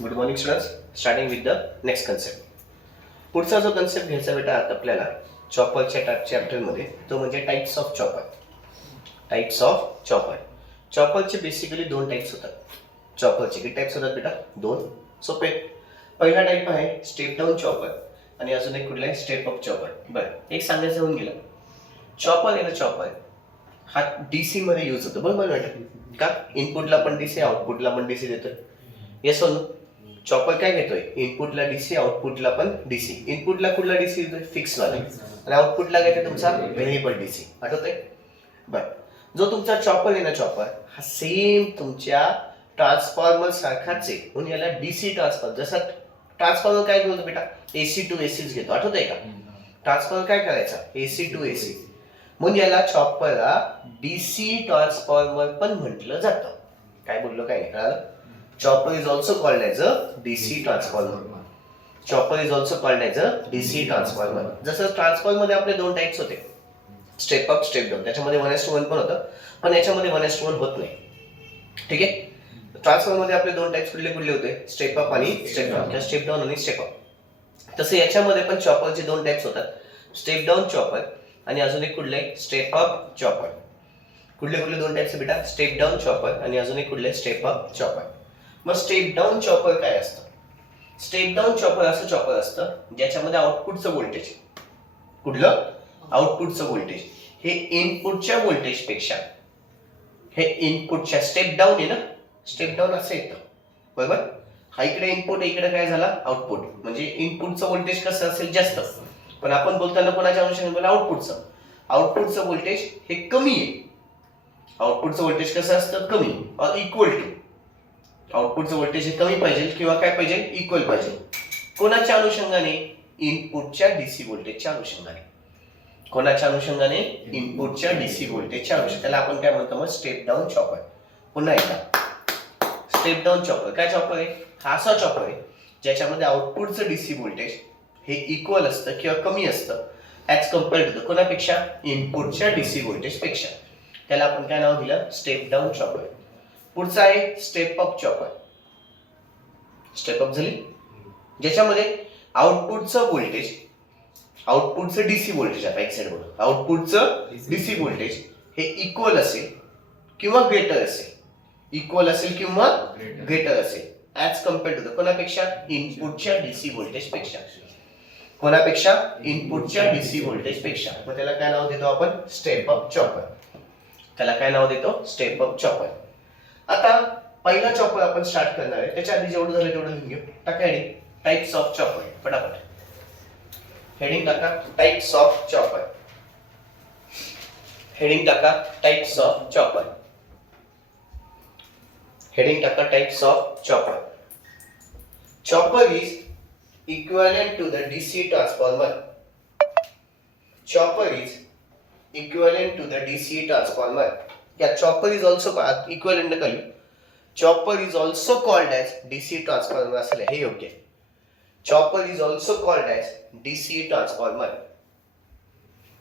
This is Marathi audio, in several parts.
Good morning students. Starting with the next concept. पुढचा जो कन्सेप्ट घ्यायचा बेटा आता आपल्याला चॉपरच्या चॅप्टरमध्ये, तो म्हणजे types of chopper. Types of chopper. चॉपरचे बेसिकली दोन टाईप्स होतात. चॉपरचे किती टाईप्स होतात बेटा? दोन. सोपे. पहिला टाईप आहे स्टेप डाऊन चॉपर आणि अजून एक कुठला आहे स्टेप अप चॉपर. बरं, एक सांगायचं होऊन गेलं, चॉपर आहे ना, चॉपर हा डीसी मध्ये यूज होतो. बरोबर बेटा? का इनपुटला पण डीसी, आउटपुटला पण डीसी देतोय. Yes no? चॉपर काय घेतोय? इनपुटला डीसी, आउटपुटला पण डीसी. इनपुटला कुठला डीसी देतोय? फिक्स वाला. आणि आउटपुटला काय ते तुमचा व्हेरिएबल डीसी. आठवतंय? बर, जो तुमचा चॉपर आहे ना, चॉपर हा सेम तुमच्या ट्रान्सफॉर्मर सारखाच आहे, म्हणून याला डीसी ट्रान्सफॉर्मर. जसा ट्रान्सफॉर्मर काय घेतो बेटा? एसी टू एसीच घेतो. आठवतंय का? ट्रान्सफॉर्मर काय करायचा? AC to AC. म्हणून याला चॉपरला डीसी ट्रान्सफॉर्मर पण म्हटलं जातं. काय बोललो काय नाही कळालं? Chopper is also called as a DC transformer. Chopper is also called as a DC transformer. जसं ट्रान्सफॉर्मर मध्ये आपले दोन टाइप्स होते, स्टेप अप, स्टेप डाऊन. त्याच्यामध्ये 1:1 पण होतं, पण याच्यामध्ये 1:1 होत नाही. ठीक आहे. ट्रान्सफॉर्मर मध्ये आपले दोन टाइप्स कुठले कुठले होते? स्टेप अप आणि स्टेप डाऊन, किंवा स्टेप डाऊन आणि स्टेप अप. तसं याच्यामध्ये पण चॉपरचे दोन टाइप्स होतात, स्टेप डाऊन चॉपर आणि अजून एक कुठले? Step up chopper. कुठले कुठले दोन टाइप्स बेटा? स्टेप डाऊन चॉपर आणि अजून एक कुठले? Step up chopper. मग स्टेप डाऊन चॉपर काय असतं? स्टेप डाऊन चॉपर असं चॉपर असतं ज्याच्यामध्ये आउटपुटचं व्होल्टेज, कुठलं? आउटपुटचं व्होल्टेज हे इनपुटच्या व्होल्टेज पेक्षा, हे इनपुटच्या, स्टेप डाऊन आहे ना, स्टेप डाऊन असं येतं. बरोबर? हा इकडे इनपुट, इकडे काय झाला? आउटपुट. म्हणजे इनपुटचं व्होल्टेज कसं असेल? जास्त. पण आपण बोलताना कोणाच्या अनुषंगाने बोला? आउटपुटचं. आउटपुटचं व्होल्टेज हे कमी आहे. आउटपुटचं व्होल्टेज कसं असतं? कमी, और इक्वल टू. आउटपुटचं व्होल्टेज हे कमी पाहिजे किंवा काय पाहिजे? इक्वल पाहिजे. कोणाच्या अनुषंगाने? इनपुटच्या डीसी व्होल्टेजच्या अनुषंगाने. कोणाच्या अनुषंगाने? इनपुटच्या डीसी व्होल्टेजच्या अनुषंगाने. त्याला आपण काय म्हणतो? मग स्टेप डाऊन चॉपर. पुन्हा एकदा, स्टेप डाऊन चॉपर काय चॉपर आहे? हा असा चॉपर आहे ज्याच्यामध्ये आउटपुटचं डीसी व्होल्टेज हे इक्वल असतं किंवा कमी असतं ऍज कम्पेअर्ड टू कोणापेक्षा? इनपुटच्या डीसी व्होल्टेज पेक्षा. त्याला आपण काय नाव दिलं? Step down chopper. पुढचा आहे step up chopper. Step up झाली ज्याच्यामध्ये आउटपुटचं व्होल्टेज, आउटपुटचं डीसी व्होल्टेज, आता एक साइड बोलू, आउटपुटचं डीसी व्होल्टेज हे इक्वल असेल किंवा ग्रेटर असेल. इक्वल असेल किंवा ग्रेटर असेल ऍज कम्पेअर्ड टू कोणापेक्षा? इनपुटच्या डीसी व्होल्टेज पेक्षा. कोणापेक्षा? इनपुटच्या डीसी व्होल्टेज पेक्षा. मग त्याला काय नाव देतो आपण? Step up chopper. त्याला काय नाव देतो? Step up chopper. आता पहिला चॉपर आपण स्टार्ट करणार आहे. त्याच्या आधी जेवढं झालं तेवढं लिहून घेऊ. टाका हेडिंग टाइप्स ऑफ चॉपर. फटाफट हेडिंग टाका टाइप्स ऑफ चॉपर. हेडिंग टाका टाइप्स ऑफ चॉपर. हेडिंग टाका types of chopper. Chopper is equivalent to the DC transformer. Chopper is equivalent to the DC transformer. Yeah, chopper is also equivalent to chopper is also called as DC transformer. असले हे योग्य. Chopper is also called as DC transformer.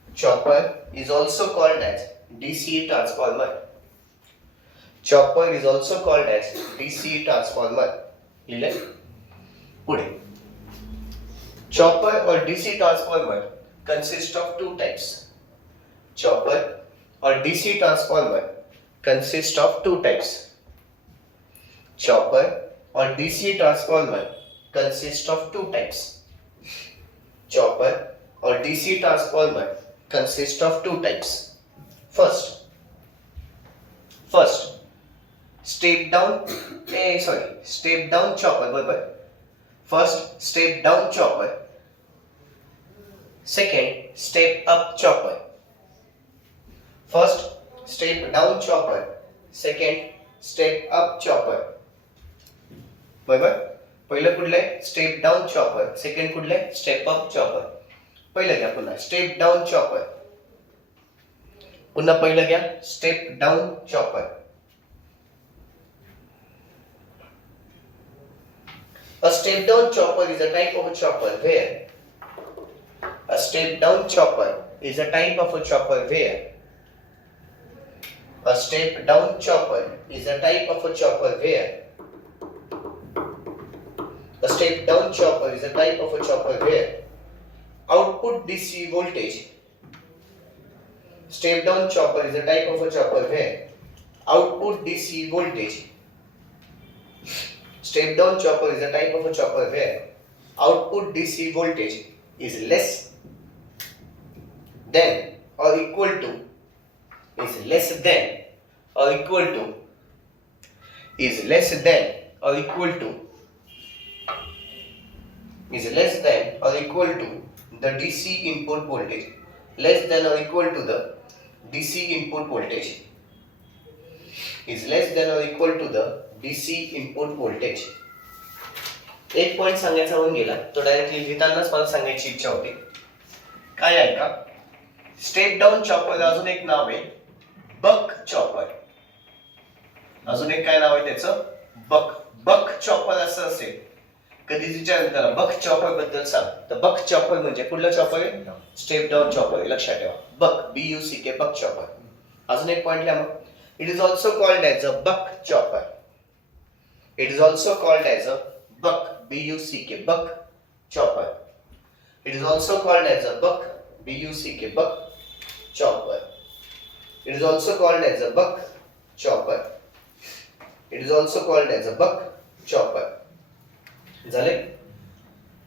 Chopper is also called as DC transformer. Chopper is also called as DC transformer. लिहिले पुढे. Chopper or DC transformer consist of two types. Chopper or DC transformer consist of two types. Chopper or DC transformer consist of two types. Chopper or DC transformer consist of two types. First, step down chopper. बरोबर. First, step down chopper. Second, step up chopper. First, step down chopper. Second, step up chopper. बरोबर? पहिलं कुठलं आहे? Step down chopper. सेकंड कुठलं आहे? Step up chopper. पहिलं घ्या पुन्हा स्टेप डाऊन चॉपर. पुन्हा पहिलं घ्या step down chopper. A step down chopper is a type of a chopper where a step down chopper is a type of a chopper where a step down chopper is a type of a chopper where A step down chopper is a type of a chopper where output DC voltage. Step down chopper is a type of a chopper where output DC voltage. Step down chopper is a type of a chopper where output DC voltage is less than or equal to is less than or equal to is less than or equal to is less than or equal to the DC input voltage, less than or equal to the DC input voltage, is less than or equal to the DC input voltage. एक पॉइंट सांगायचा होऊन गेला, तो डायरेक्टली लिहितानाच मला सांगायची इच्छा होती. काय आहे का, स्टेप डाऊन चॉपर अजून एक नाव आहे बक चॉपर. अजून एक काय नाव आहे त्याचं, बक चॉपर असं असेल. कधी विचारलं त्याला बक चॉपर बद्दल सांग, तर बक चॉपर म्हणजे कुठला चॉपर आहे, स्टेप डाऊन चॉपर. लक्षात ठेवा, बक BUCK बक चॉपर. अजून एक पॉइंट लिहा मग, it is also called as a buck chopper. It is also called as a buck BUCK buck chopper. It is also called as a buck BUCK buck chopper. It is also called as a buck chopper. It is also called as a buck chopper. झाले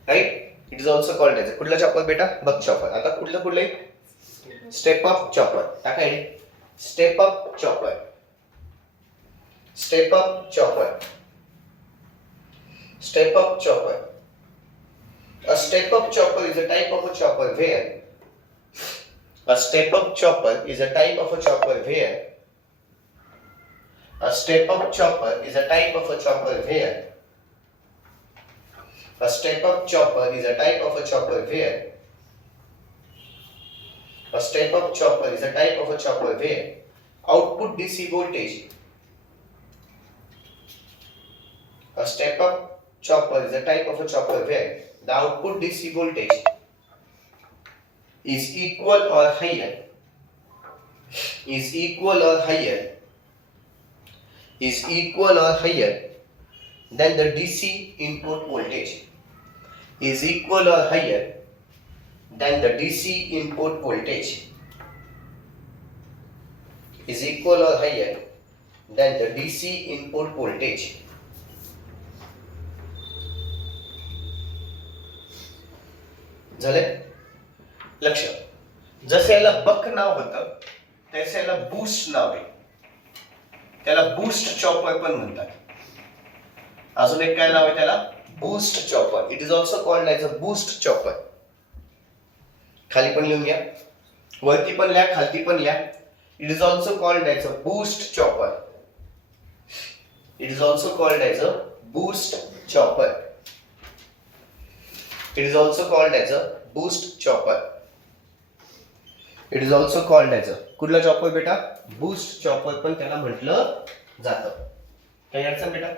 right. It is also called as कुठला चॉपर बेटा, बक चॉपर. आता कुठलं स्टेप अप चॉपर. टाका step up chopper. Step up chopper. Step up chopper. A step up chopper is a type of a chopper where a step up chopper is a type of a chopper where a step up chopper is a type of a chopper where a step up chopper is a type of a chopper where a step up chopper is a type of a chopper where output DC voltage. A step up chopper is a type of a chopper where the output DC voltage is equal or higher than the DC input voltage, is equal or higher than the DC input voltage, is equal or higher than the DC input voltage. झाले लक्ष. जसं याला बक नाव होतं तसं याला बूस्ट नाव आहे. त्याला बूस्ट चॉपर पण म्हणतात. अजून एक काय नाव आहे त्याला, boost chopper. It is also called as a boost chopper. खाली पण लिहून घ्या, वरती पण लिहा, खालती पण लिहा. It is also called as a boost chopper. It is also called as a boost chopper. It is also called as a boost chopper. It is also called as a कुठला चॉपर बेटा, बूस्ट चॉपर पण त्याला म्हटलं जातं. काही अडचण बेटा.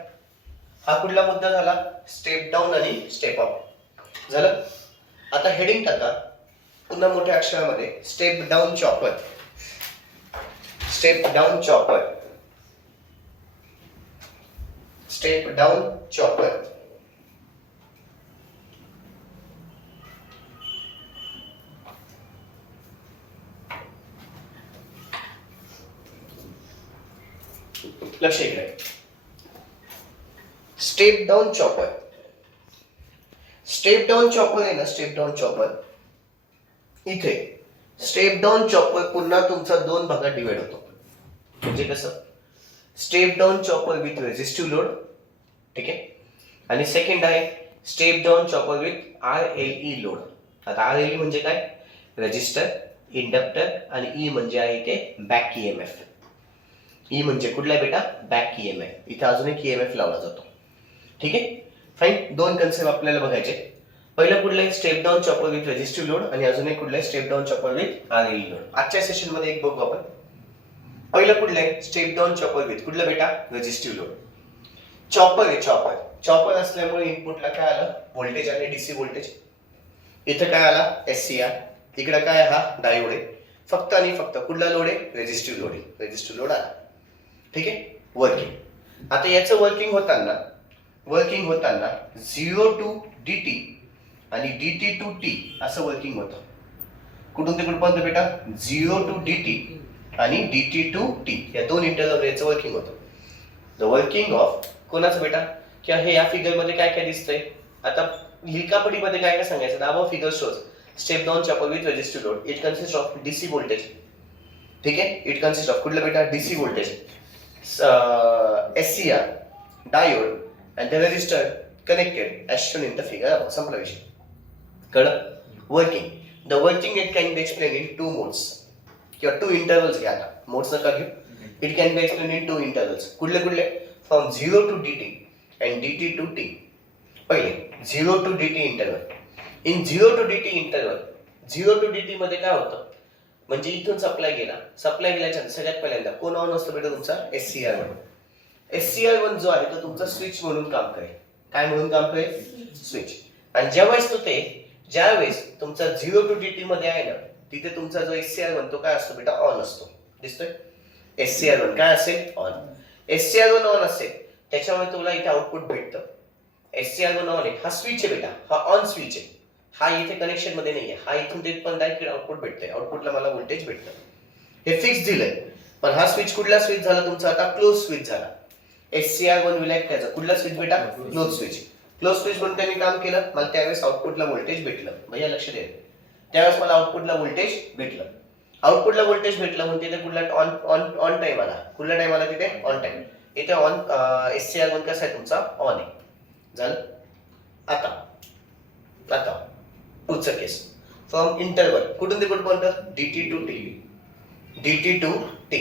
हा कुठला मुद्दा झाला, स्टेप डाऊन आणि स्टेप अप झालं. आता हेडिंग टाका पुन्हा मोठ्या अक्षरामध्ये, step down chopper. Step down chopper. Step down chopper. लक्ष इकडे, step down chopper. Step down chopper आहे ना, स्टेप डाऊन चॉपर. इथे स्टेप डाऊन चॉपर पुन्हा तुमचा दोन भागात डिवाइड होतो. म्हणजे कसं, step down chopper with resistive load, ठीक आहे, आणि सेकंड आहे step down chopper with RLE load. आता RLE म्हणजे काय, रेजिस्टर, इंडक्टर, आणि E म्हणजे आहे ते बॅक EMF. ई म्हणजे कुठला बेटा, बॅक EMF. इथे अजून एक EMF लावला जातो. ठीक आहे, फाईन. दोन कन्सेप्ट आपल्याला बघायचे. पहिलं कुठलं आहे, step down chopper with resistive load, आणि अजून एक कुठलं आहे, step down chopper with RLE load. आजच्या सेशन मध्ये एक बघू आपण. पहिलं कुठलं आहे, स्टेप डाऊन चॉपर विथ कुठलं बेटा, रेझिस्टिव्ह लोड. चॉपर आहे, चॉपर असल्यामुळे इनपुटला काय आलं, व्होल्टेज आणि DC व्होल्टेज. इथे काय आला, SCR. इकडे काय, हा डायोड आहे. फक्त आणि फक्त कुठला लोड आहे, रेझिस्टिव्ह लोड आहे. रेझिस्टिव्ह लोड आला. ठीक आहे, वर्किंग. आता याचं वर्किंग होताना वर्किंग होताना 0 to dt आणि dt to t असं वर्किंग होतं. कुठून ते कुठपर्यंत बेटा 0 to dt आणि dt to t या दोन इंटरवल याचं वर्किंग होतं. द वर्किंग ऑफ कोणाचं बेटा किंवा हे या फिगर मध्ये काय काय दिसतंय. आता लिकापडीमध्ये काय काय सांगायचं. दाबा figure shows step down chopper with resistive load. It consist of DC voltage. ठीक आहे. इट कन्सिस्ट ऑफ कुठलं बेटा DC voltage, SCR diode and the resistor connected as shown in the figure above. संपला विषय. कळलं. Working. The working it can be explained in two modes किंवा two intervals घ्या. आता मोड्स नका घेऊ. It can be explained in two intervals. कुठले कुठले from 0 to dt and dt to t. पहिले 0 to dt interval. In 0 to dt interval 0 to dt मध्ये काय होतं म्हणजे इथून सप्लाय गेल्याच्या सगळ्यात पहिल्यांदा कोण ऑन असतो बेटा तुमचा SCR1. SCR1 जो आहे तो तुमचा स्विच म्हणून काम करेल. काय म्हणून काम करेल स्विच. आणि ज्यावेळेस तुमचा 0 to dt मध्ये आहे ना तिथे तुमचा जो SCR1 तो काय असतो बेटा ऑन असतो. दिसतोय SCR1 काय असेल ऑन. SCR1 ऑन असेल त्याच्यामुळे तुला इथे आउटपुट भेटतं. SCR1 ऑन आहे हा स्विच आहे बेटा, हा ऑन स्विच आहे. हा इथे कनेक्शन मध्ये नाहीये. हा इथून तिथपर्यंत डायरेक्ट आउटपुट भेटतंय. आउटपुटला मला व्होल्टेज भेटतं. हे फिक्स दिलंय. पण हा स्विच कुठला स्विच झाला तुमचा आता क्लोज स्विच झाला. SCR1 विल ऍक्ट त्याचा कुठला स्विच बेटा क्लोज स्विच. क्लोज स्विच म्हणून त्यांनी काम केलं. मला त्यावेळेस आउटपुटला व्होल्टेज भेटलं. भैया लक्ष द्या. त्यावेळेस मला आउटपुटला व्होल्टेज भेटलं. आउटपुटला व्होल्टेज भेटलं म्हणजे तिथे कुठला ऑन टाइम आला. कुठला टाइम आला तिथे ऑन टाइम. इथे ऑन SCR1 कसा आहे तुमचा ऑन आहे. झालं. आता पुढचं केस फ्रॉम इंटरवल कुठून ते कुठपर्यंत dt to t.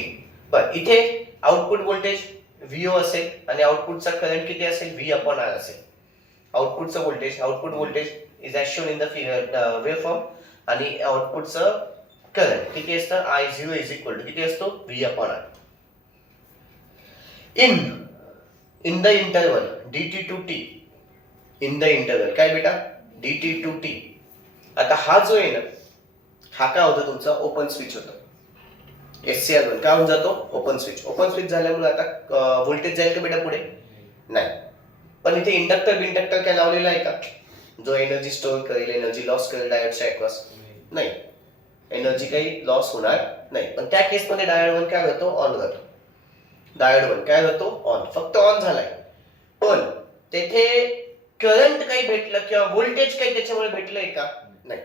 पण इथे आउटपुट व्होल्टेज VO असेल आणि आउटपुटचा करंट किती असेल V/R असेल. Output voltage is as shown in the waveform आणि आउटपुटचं करंट किती असतं I0 इज इक्वल टू किती असतो V/R. In the interval dt to t. In the interval काय बेटा dt to t. आता हा जो आहे ना हा काय होतं तुमचा ओपन स्विच होतं. SCR1 काय होऊन जातो ओपन स्विच झाल्यामुळे आता व्होल्टेज जाईल का बेटा पुढे नाही. पण इथे इंडक्टर काय लावलेला आहे का जो एनर्जी स्टोअर करेल, एनर्जी लॉस करेल डायोडच्या अक्रॉस नाही. एनर्जी काही लॉस होणार नाही. पण त्या केसमध्ये डायोड 1 काय होतो ऑन राहतो. डायोड 1 काय होतो ऑन, फक्त ऑन झालाय. पण तेथे करंट काही भेटलं किंवा व्होल्टेज काही त्याच्यामुळे भेटलंय का नाही.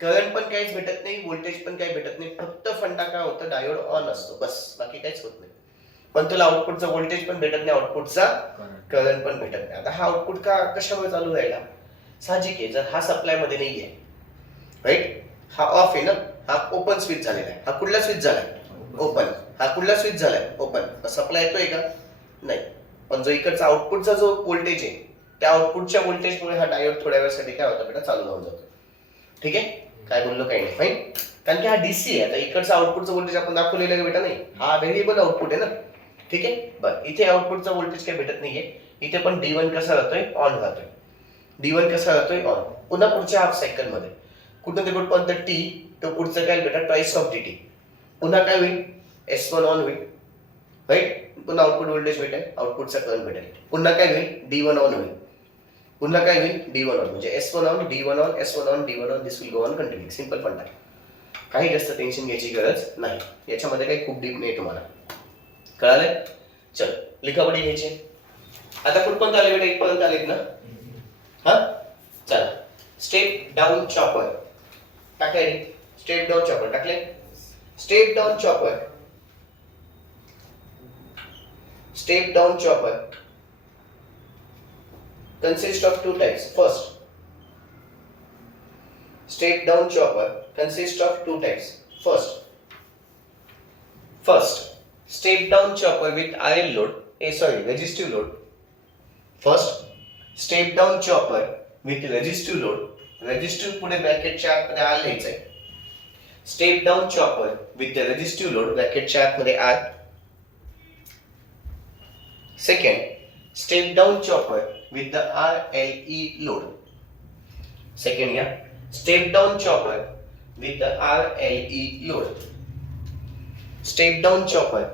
करंट पण काहीच भेटत नाही, व्होल्टेज पण काही भेटत नाही. फक्त फंडा काय होतं डायोड ऑन असतो बस, बाकी काहीच होत नाही. पण तुला आउटपुटचा व्होल्टेज पण भेटत नाही, आउटपुटचा करंट पण भेटत नाही. आता हा आउटपुट कशामुळे चालू राहिला साहजिक आहे. जर हा सप्लाय मध्ये नाहीये राईट, हा ऑफ आहे ना, हा ओपन स्विच झालेला आहे. हा कुठला स्विच झालाय ओपन. हा कुठला स्विच झालाय ओपन. सप्लाय येतोय का नाही. पण जो इकडचा आउटपुटचा जो व्होल्टेज आहे त्या आउटपुटच्या व्होल्टेजमुळे हा डायोड थोड्या वेळासाठी काय होतं बेटा चालू राहून जातो. ठीक आहे. काय बोललो काही नाही फाईन. कारण की हा DC आहे. आता इकडचा आउटपुटचा व्होल्टेज आपण दाखवलेला आहे बेटा नाही, हा व्हेरिएबल आउटपुट आहे ना. ठीक आहे. बरं इथे आउटपुटचा व्होल्टेज काही भेटत नाहीये. इथे पण D1 कसा राहतोय ऑन राहतोय. D1 कसा राहतोय ऑन. पुन्हा पुढच्या हाफ सायकल मध्ये कुठून ते कुठपर्यंत T तो पुढचं काय बेटा ट्वाइस ऑफ dt. पुन्हा काय होईल S1 ऑन होईल राईट. पुन्हा आउटपुट व्होल्टेज भेटेल, आउटपुटचा करंट भेटेल. पुन्हा काय होईल D1 ऑन होईल. पुन्हा काय होईल D1 ऑन म्हणजे S1 on D1 on S1 on D1 on. This will go on continue. Simple फंडा. काही जास्त टेन्शन घ्यायची गरज नाही. याच्यामध्ये काही खूप डीप नाही तुम्हाला. कळालंय. चल लिखापडी घ्यायची. आता कुठपर्यंत आले बेटा इथपर्यंत आलेत ना. हा चला स्टेप डाऊन चॉपर टाकले. स्टेप डाऊन चॉपर टाकले. Step down chopper consist of two types. Step down chopper consists of two types. First, step down chopper with resistive load. First, step down chopper with resistive load. Resistive पुढे ब्रॅकेटच्या आतमध्ये R लिहायचंय. Step down chopper with the resistive load ब्रॅकेटच्या आतमध्ये R. Second, step down chopper with the RLE load. Second yeah, step down chopper with the RLE load. Step down chopper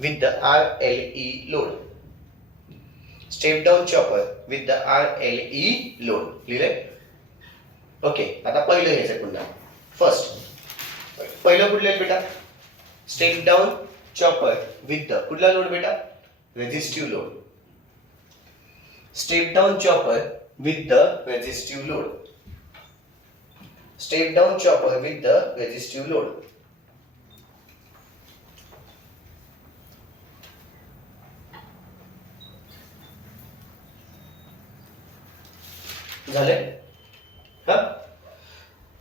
with the RLE load. Step down chopper with the RLE load लिहिलंय. ओके, आता पहिलं घ्यायचं पुन्हा. फर्स्ट पहिलं कुठलं आहे बेटा? Step down chopper with the कुठला लोड बेटा? Resistive load. Step down chopper with the resistive load. Step down chopper with the resistive load. झाले? हा,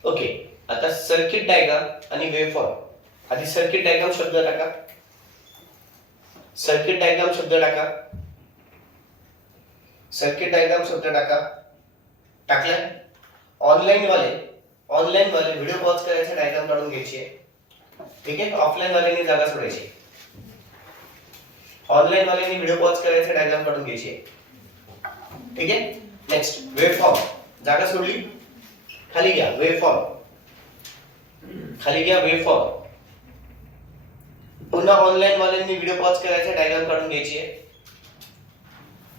ओके. आता सर्किट डायग्राम आणि वेव्हफॉर्म. आधी सर्किट डायग्राम शब्द टाका. सर्किट डायग्राम शब्द टाका. सर्किट डायग्राम शब्द टाका. टाकलाय? ऑनलाईन वाले व्हिडिओ पॉज करायचे, डायग्राम काढून घ्यायची आहे. ठीक आहे. ऑफलाईन वाल्यांनी जागा सोडायची. ऑनलाईन वाल्यांनी व्हिडिओ पॉज करायचे, डायग्राम काढून घ्यायची आहे. ठीक आहे. Next waveform. जागा सोडली, खाली घ्या. वेव्हफॉर्म खाली घ्या. वेव्हफॉर्म. पुन्हा ऑनलाईन वाल्यांनी व्हिडिओ पॉज करायचा, डायग्राम काढून घ्यायची आहे.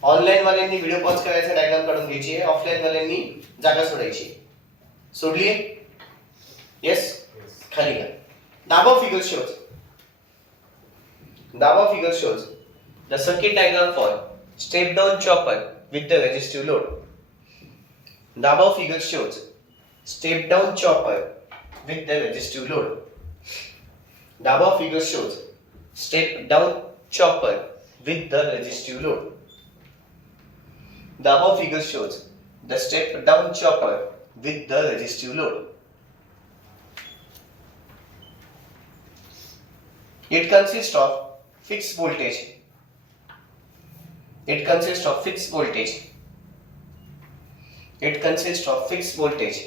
ऑनलाईन वाल्यांनी व्हिडिओ पॉज करायचा, डायग्राम काढून घ्यायची आहे. ऑफलाईन वाल्यांनी जागा सोडायची. सोडली आहे? येस. खाली घ्या. दाबा फिगर शोज. दाबा figure shows the circuit diagram for step down chopper with the resistive load. The above figure shows step down chopper with the resistive load. The above figure shows step down chopper with the resistive load. The above figure shows the step down chopper with the resistive load. It consists of fixed voltage. It consists of fixed voltage. It consists of fixed voltage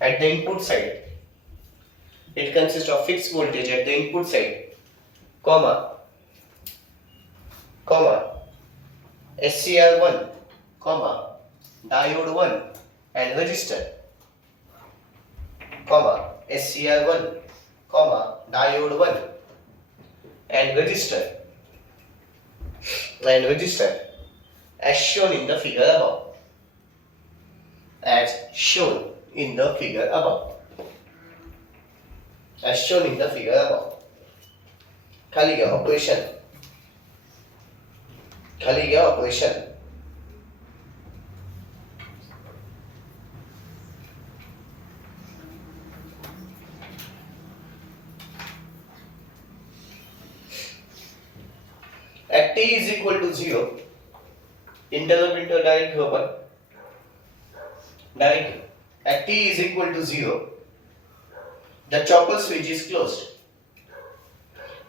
at the input side. It consists of fixed voltage at the input side, comma SCR1, comma diode 1 and resistor, comma SCR1, comma diode 1 and resistor as shown in the figure above. As shown in the figure above. As shown in the figure above. खाली घ्या. ऑपरेशन. खाली घ्या. Operation. At t is equal to 0, interval direct घेऊ आपण. Direct. At t is equal to 0, the chopper switch is closed.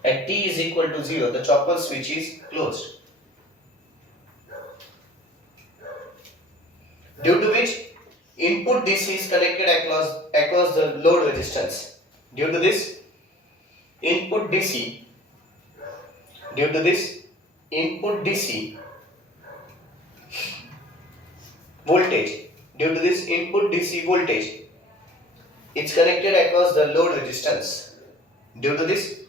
At t is equal to 0, the chopper switch is closed. Due to which input DC is connected across the load resistance. Due to this input DC voltage, due to this input DC voltage, it's connected across the load resistance. Due to this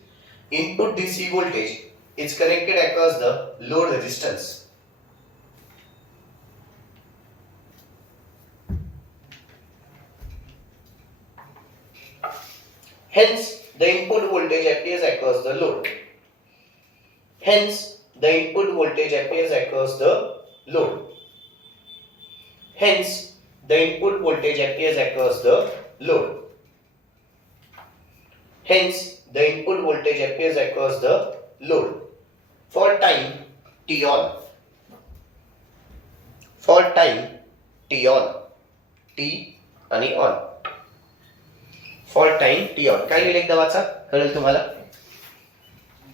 input DC voltage, it's connected across the load resistance. Hence, the input voltage appears across the load. Hence, the input voltage appears across the load. Hence, the input voltage appears across the load. Hence, the input voltage appears across the load. For time t on. For time t on. T आणि on. For time t on. काय लिहिलं एकदा वाचा, कळेल तुम्हाला.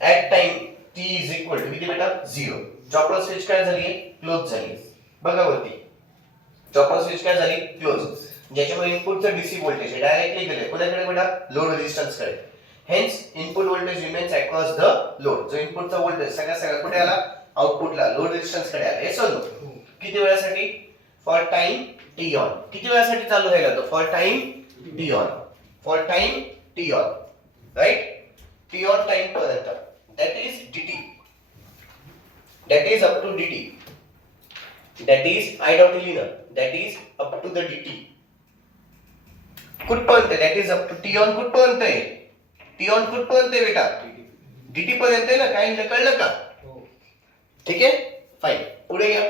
At time t is equal to किती बेटा? 0. चॉपर स्विच काय झाली? क्लोज झाली. बघा वरती. चॉपर स्विच काय झाली? क्लोज. ज्याच्यामुळे इनपुटचं डीसी व्होल्टेज डायरेक्टली गेले कोणाकडे बेटा? लोड रेझिस्टन्स कडे. Hence input voltage remains across the load. जो इनपुटचा व्होल्टेज सगळ्या कुठे आला? आउटपुटला लोड रेझिस्टन्स कडे आला. हे समजू. किती वेळासाठी? For time T on. किती वेळासाठी चालू राहिला तो? For time T on. For time T on. Right? T on time पर्यंत. That is dt. that is up to dt, that is I dot लिहिलं, that is up to the dt. कुठपर्यंत, that is up to t on कुठपर्यंत आहे, t on कुठपर्यंत आहे बेटा, dt पर्यंत आहे ना, काय कळलं का? ठीक आहे, फाइन. पुढे घ्या.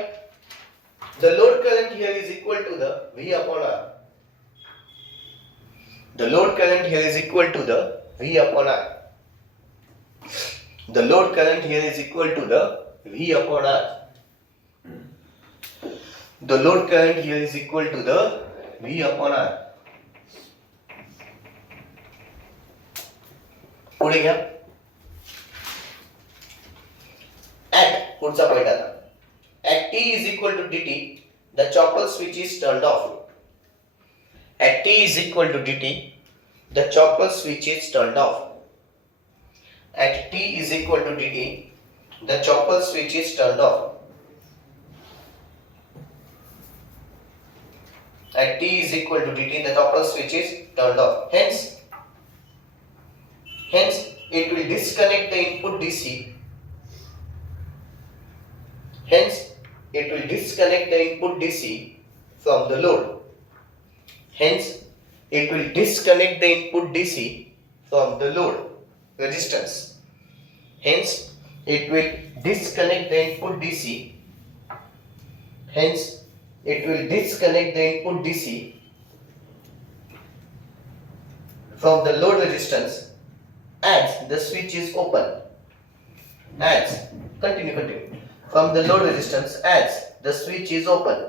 The load current here is equal to the V upon R. The load current here is equal to the V upon R. The load current here is equal to the V upon R. The load current here is equal to the V upon R. पुढे घ्या. At पुढचा पॉइंट आता. At t is equal to dt, the chopper switch is turned off. At t is equal to dt, the chopper switch is turned off. At t is equal to dt, the chopper switch is turned off. At t is equal to dt, the chopper switch is turned off. Hence, it will disconnect the input DC. Hence, it will disconnect the input DC from the load. Hence, it will disconnect the input DC from the load resistance. Hence, it will disconnect the input DC. Hence, it will disconnect the input DC from the load resistance as the switch is open. Continue. From the load resistance as the switch is open.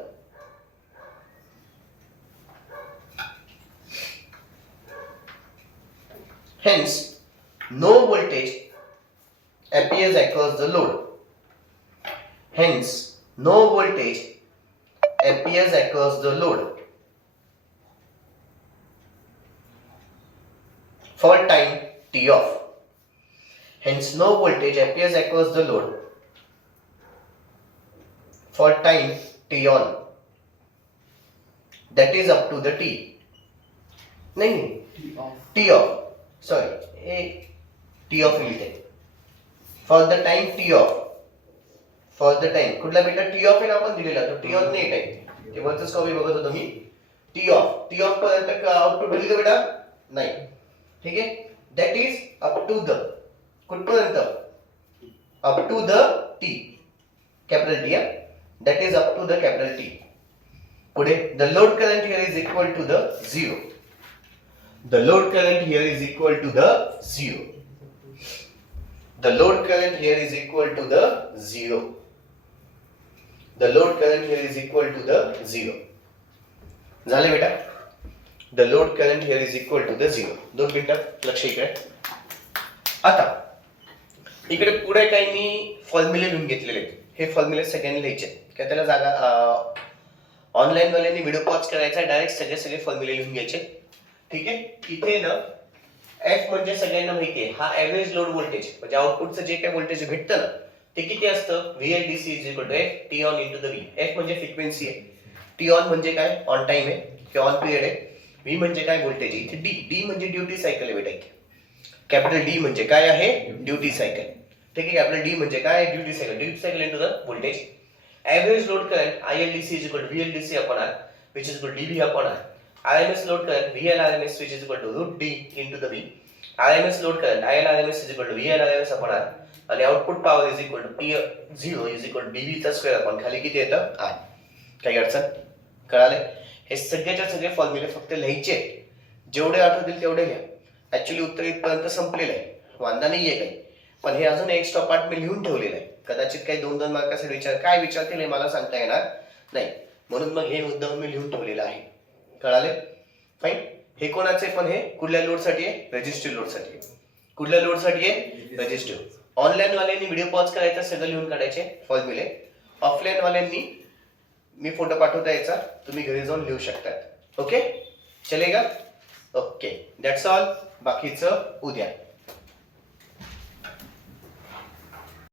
Hence, no voltage appears across the load. Hence, no voltage appears across the load for time t off. Hence, no voltage appears across the load for time t on. That is up to the t. नहीं t off. Sorry, t off लिखते. For the time t off. For the time. कुठला बेटा t off आहे ना आपण दिलेला, तो t on नाही टाइम. ते वरच कॉपी बघत होतो मी. t off पर्यंत आउटपुट दिलं बेटा नाही. ठीक आहे. That is up to the. कुठपर्यंत? Up to the t. Capital T. That is up to the capital T. पुढे the load current here is equal to the 0. The load current here is equal to the 0. The load current here is equal to the 0. The load current here is equal to the 0. झाले बेटा? The load current here is equal to the 0. दोन मिनिटं लक्ष इकडे. आता इकडे पुढे काही मी फॉर्म्युले लिहून घेतलेले आहेत. हे फॉर्म्युले सगळ्यांनी लिहायचे काय, त्याला जागा ऑनलाईन वाल्यांनी व्हिडिओ पॉज करायचा, डायरेक्ट सगळे फॉर्म्युले लिहून घ्यायचे. ठीक आहे. इथे ना एफ म्हणजे सगळ्यांना माहिती आहे, हा ऍव्हरेज लोड व्होल्टेज म्हणजे आउटपुटचं जे काही व्होल्टेज भेटतं ना ते किती असतं, VLDC is equal to F T on into the V. F म्हणजे फ्रिक्वेन्सी आहे, टी ऑन म्हणजे काय, ऑन टाइम आहे किंवा ऑन पिरियड आहे, व्ही म्हणजे काय, व्होल्टेज आहे. इथे डी म्हणजे ड्युटी सायकल आहे बेटा. कॅपिटल डी म्हणजे काय आहे, ड्युटी सायकल. ठीक आहे. कॅपिटल डी म्हणजे काय, duty cycle into the voltage. Average load current ILDC is equal to VLDC upon R, which is equal to dV upon R. RMS load current VL RMS, which is equal to root D into the V. RMS load current IL RMS is equal to VL RMS upon R. आणि output power is equal to P0 is equal to dV चा स्क्वेअर अपॉन खाली किती येतं, R. काही अडचण? कळाले? हे सगळेच्या सगळे फॉर्म्युले फक्त लिहायचे, जेवढे आठवतील तेवढे घ्या. ऍक्च्युअली उत्तर इथपर्यंत संपलेलं आहे, वांदा नाहीये काही, पण हे अजून एक्स्ट्रा पार्ट मी लिहून ठेवलेलं आहे. कदाचित काही 2-2 मार्कासाठी काय विचारतील हे मला सांगता येणार नाही, म्हणून मग हे मुद्दा मी लिहून ठेवलेला आहे. कळाले? फाईन. हे कोणाचे पण, हे कुठल्या लोडसाठी आहे, रेजिस्टिव्ह लोडसाठी आहे. कुठल्या लोडसाठी आहे, रेजिस्टिव्ह. ऑनलाईन वाल्यांनी व्हिडिओ पॉज करायचा, सगळं लिहून काढायचे फॉर्म्युले. ऑफलाईन वाल्यांनी मी फोटो पाठवता यायचा, तुम्ही घरी जाऊन लिहू शकतात. ओके, चलेगा? Okay, that's all. बाकीचं उद्या.